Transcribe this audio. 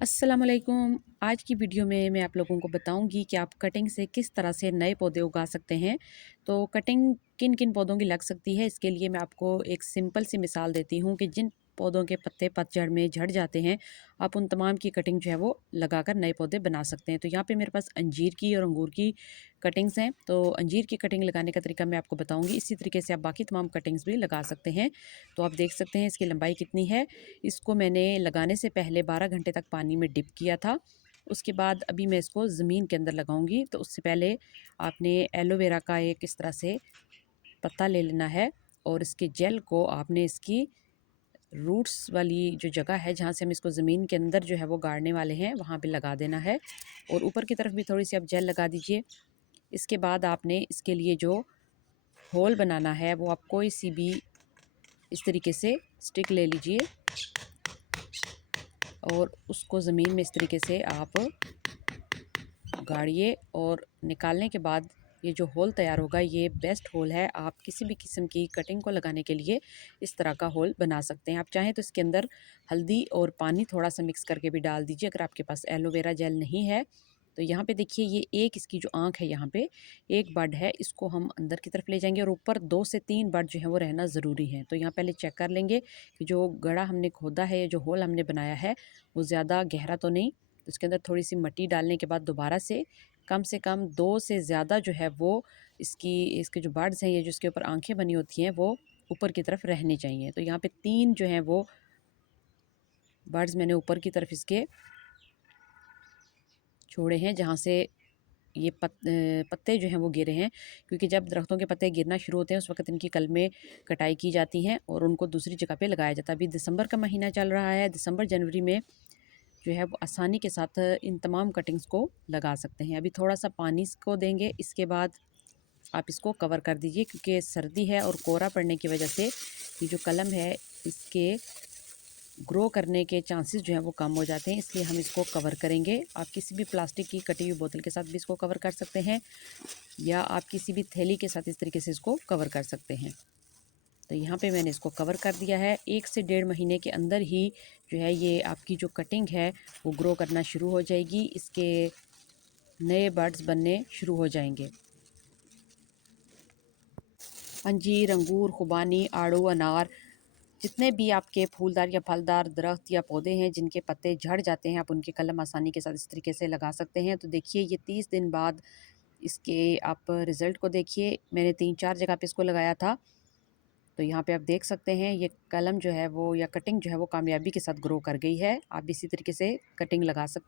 अस्सलाम वालेकुम। आज की वीडियो में मैं आप लोगों को बताऊंगी कि आप कटिंग से किस तरह से नए पौधे उगा सकते हैं। तो कटिंग किन किन पौधों की लग सकती है, इसके लिए मैं आपको एक सिंपल सी मिसाल देती हूँ कि जिन पौधों के पत्ते पतझड़ में झड़ जाते हैं, आप उन तमाम की कटिंग जो है वो लगाकर नए पौधे बना सकते हैं। तो यहाँ पे मेरे पास अंजीर की और अंगूर की कटिंग्स हैं। तो अंजीर की कटिंग लगाने का तरीका मैं आपको बताऊँगी। इसी तरीके से आप बाकी तमाम कटिंग्स भी लगा सकते हैं। तो आप देख सकते हैं इसकी लंबाई कितनी है। इसको मैंने लगाने से पहले 12 घंटे तक पानी में डिप किया था। उसके बाद अभी मैं इसको ज़मीन के अंदर लगाऊंगी। तो उससे पहले आपने एलोवेरा का एक इस तरह से पत्ता ले लेना है और इसके जेल को आपने इसकी रूट्स वाली जो जगह है जहाँ से हम इसको ज़मीन के अंदर जो है वो गाड़ने वाले हैं, वहाँ पे लगा देना है। और ऊपर की तरफ भी थोड़ी सी आप जेल लगा दीजिए। इसके बाद आपने इसके लिए जो होल बनाना है वो आप कोई सी भी इस तरीके से स्टिक ले लीजिए और उसको ज़मीन में इस तरीके से आप गाड़िए। और निकालने के बाद ये जो होल तैयार होगा ये बेस्ट होल है। आप किसी भी किस्म की कटिंग को लगाने के लिए इस तरह का होल बना सकते हैं। आप चाहें तो इसके अंदर हल्दी और पानी थोड़ा सा मिक्स करके भी डाल दीजिए, अगर आपके पास एलोवेरा जेल नहीं है। तो यहाँ पे देखिए, ये एक इसकी जो आँख है, यहाँ पे एक बड है, इसको हम अंदर की तरफ ले जाएंगे और ऊपर 2 से 3 बड जो है वो रहना ज़रूरी है। तो यहाँ पहले चेक कर लेंगे कि जो गड़ा हमने खोदा है, जो होल हमने बनाया है, वो ज़्यादा गहरा तो नहीं। तो इसके अंदर थोड़ी सी मिट्टी डालने के बाद दोबारा से कम 2 से ज़्यादा जो है वो इसके जो बर्ड्स हैं, ये जो इसके ऊपर आँखें बनी होती हैं, वो ऊपर की तरफ रहनी चाहिए। तो यहाँ पे 3 जो हैं वो बर्ड्स मैंने ऊपर की तरफ इसके छोड़े हैं, जहाँ से ये पत्ते जो हैं वो गिरे हैं। क्योंकि जब दरख्तों के पत्ते गिरना शुरू होते हैं उस वक्त इनकी कलमें कटाई की जाती हैं और उनको दूसरी जगह पे लगाया जाता है। अभी दिसंबर का महीना चल रहा है, दिसंबर जनवरी में जो है वो आसानी के साथ इन तमाम कटिंग्स को लगा सकते हैं। अभी थोड़ा सा पानी इसको देंगे, इसके बाद आप इसको कवर कर दीजिए, क्योंकि सर्दी है और कोहरा पड़ने की वजह से ये जो कलम है इसके ग्रो करने के चांसेस जो है वो कम हो जाते हैं, इसलिए हम इसको कवर करेंगे। आप किसी भी प्लास्टिक की कटी हुई बोतल के साथ भी इसको कवर कर सकते हैं, या आप किसी भी थैली के साथ इस तरीके से इसको कवर कर सकते हैं। तो यहाँ पे मैंने इसको कवर कर दिया है। 1 से 1.5 महीने के अंदर ही जो है ये आपकी जो कटिंग है वो ग्रो करना शुरू हो जाएगी, इसके नए बर्ड्स बनने शुरू हो जाएंगे। अंजीर, अंगूर, खुबानी, आड़ू, अनार, जितने भी आपके फूलदार या फलदार दरख्त या पौधे हैं जिनके पत्ते झड़ जाते हैं, आप उनकी कलम आसानी के साथ इस तरीके से लगा सकते हैं। तो देखिए, ये 30 दिन बाद इसके आप रिज़ल्ट को देखिए। मैंने 3-4 जगह पे इसको लगाया था। तो यहाँ पे आप देख सकते हैं ये कलम जो है वो या कटिंग जो है वो कामयाबी के साथ ग्रो कर गई है। आप इसी तरीके से कटिंग लगा सकते